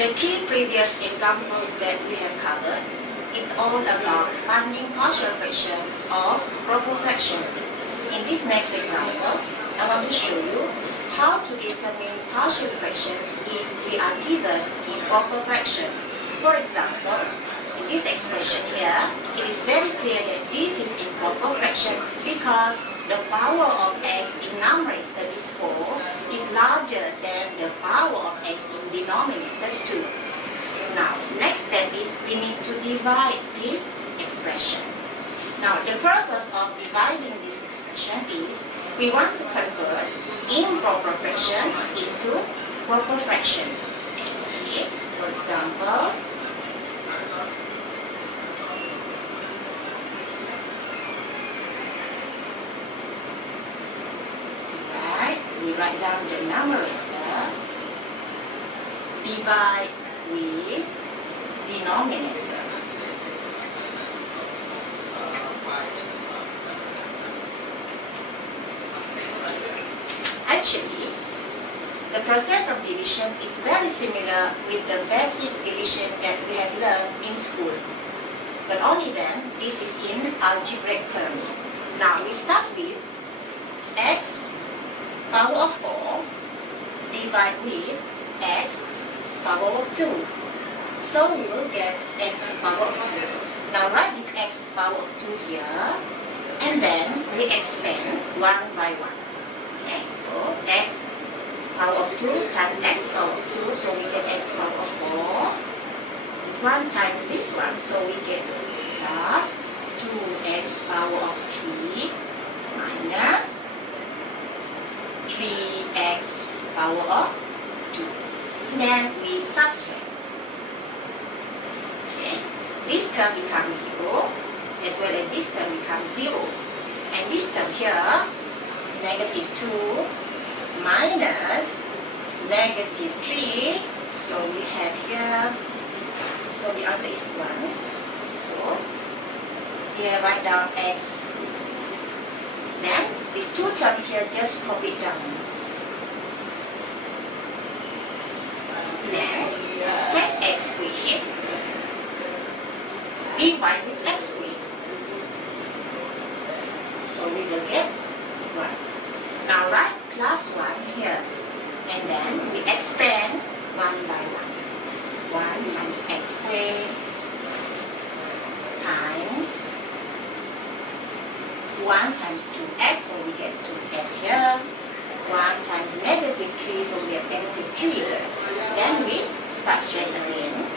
The key previous examples that we have covered, it's all about finding partial fraction of proper fraction. In this next example, I want to show you how to determine partial fraction if we are given improper fraction. For example, in this expression here, it is very clear that this is improper fraction because the power of x in numerator is 4 is larger than the power of x in denominator 2. Now, next step is we need to divide this expression. Now, the purpose of dividing this expression is we want to convert improper fraction into proper fraction. Okay, for example, we write down the numerator, divide with denominator. Actually, the process of division is very similar with the basic division that we have learned in school. But only then, this is in algebraic terms. Now we start with x power of 4 divide with x power of 2. So we will get x power of 2. Now write this x power of 2 here, and then we expand one by one. Okay, so x power of 2 times x power of 2, so we get x power of 4. This one times this one, so we get plus 2x power of 3 minus 3x power of 2. Then we subtract. Okay. This term becomes 0, as well as this term becomes 0. And this term here is negative 2 minus negative 3. So we have here, so the answer is 1. So here write down x. Then these two terms here, just copy it down. Then take x squared, divide with x squared. So we will get 1. Now write plus 1 here. And then we expand one by one. 1 times x squared times 1 times 2x, so we get 2x here. 1 times negative 3, so we have negative 3 here. Then we subtract again.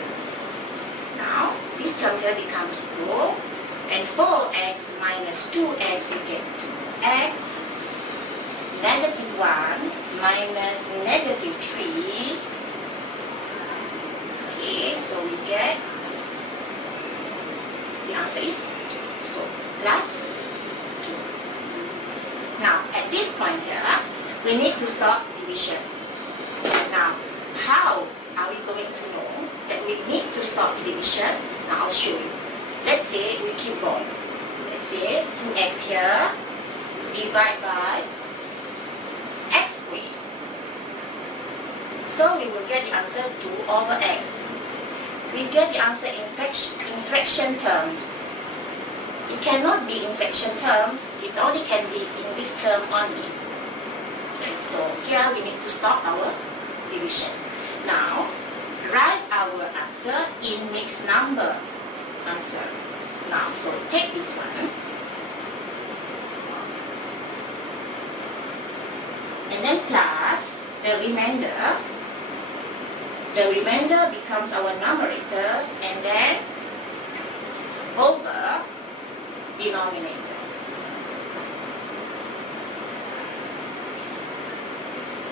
Now, this term here becomes 4. And 4x minus 2x, we get 2x. Negative 1 minus negative 3. Okay, so we get, the answer is 2. So, plus. Now, at this point here, we need to stop division. Now, how are we going to know that we need to stop division? Now, I'll show you. Let's say we keep going. Let's say 2x here, divide by x squared. So we will get the answer 2 over x. We get the answer in fraction terms. It cannot be in fraction terms, it only can be in this term only. Okay, so here we need to stop our division. Now, write our answer in mixed number answer. Now, so take this one. And then plus the remainder. The remainder becomes our numerator, and then over denominator.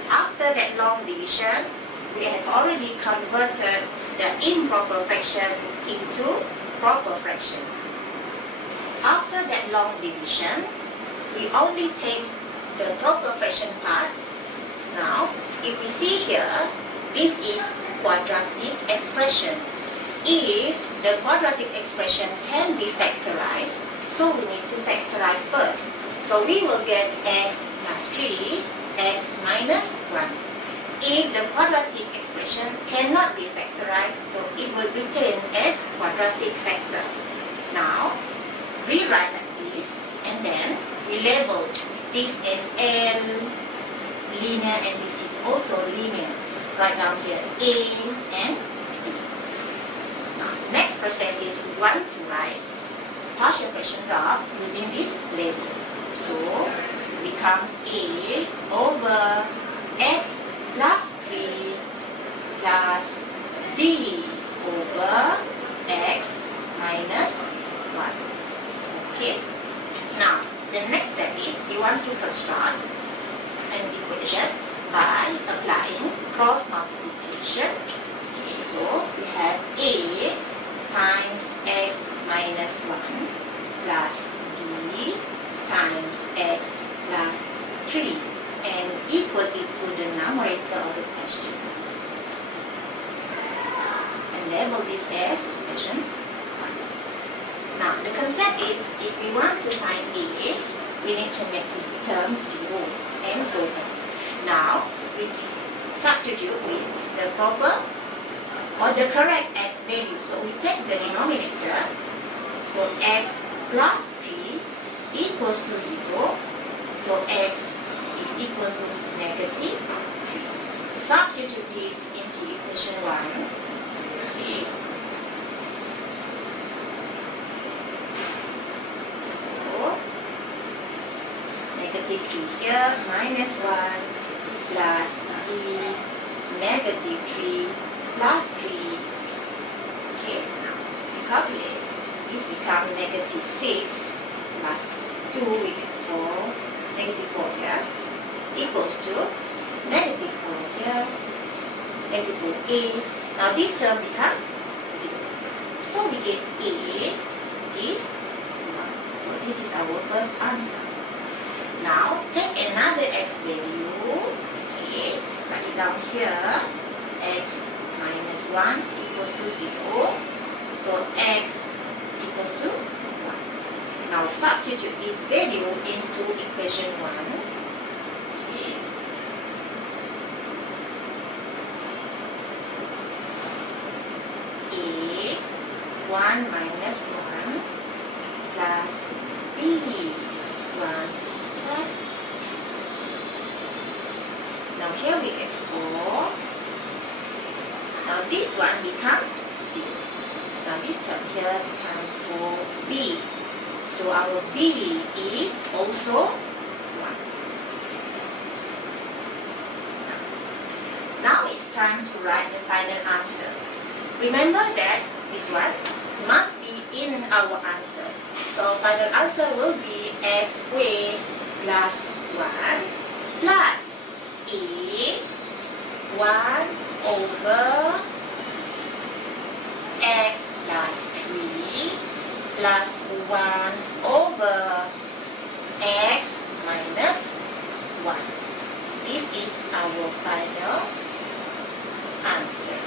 After that long division, we have already converted the improper fraction into proper fraction. After that long division, we only take the proper fraction part. Now, if we see here, this is quadratic expression. If the quadratic expression can be factorized, so we need to factorize first. So we will get x plus 3, x minus 1. if the quadratic expression cannot be factorized, so it will retain as quadratic factor. Now, rewrite like this, and then we label this as L, linear, and this is also linear. Write down here A and B. Now, next process is we want to write partial fraction drop using this label. So, becomes A over X plus 3 plus B over X minus 1. Okay. Now, the next step is we want to construct an equation by applying cross multiplication. Okay, so we have A times X minus 1 plus B times X plus 3 and equal it to the numerator of the question. And label this as equation 1. Now, the concept is if we want to find A, we need to make this term 0 and so on. Now, we substitute with the proper or the correct X value. So we take the denominator, so X plus 3 equals to 0, so X is equals to negative 3. Substitute this into equation 1. Okay. So, negative 3 here, minus 1 plus B, negative 3 plus 3. Okay, now we calculate. This becomes negative 6 plus 2, we get 4, negative 4 here, equals to negative 4 here, negative 4A. Now this term becomes 0. So we get A is 1. So this is our first answer. Now take another X value. Okay, write it down here. X minus 1 equals to 0. So X is equals to 1. Now substitute this value into equation 1. Okay. A 1 minus 1 plus B 1 plus. Now here we get 4. Now this one becomes 0. Now this term here becomes 4B. So our B is also 1. Now it's time to write the final answer. Remember that this one must be in our answer. So final answer will be X squared plus 1 plus A 1 over X plus 3 plus 1 over X minus 1. This is our final answer.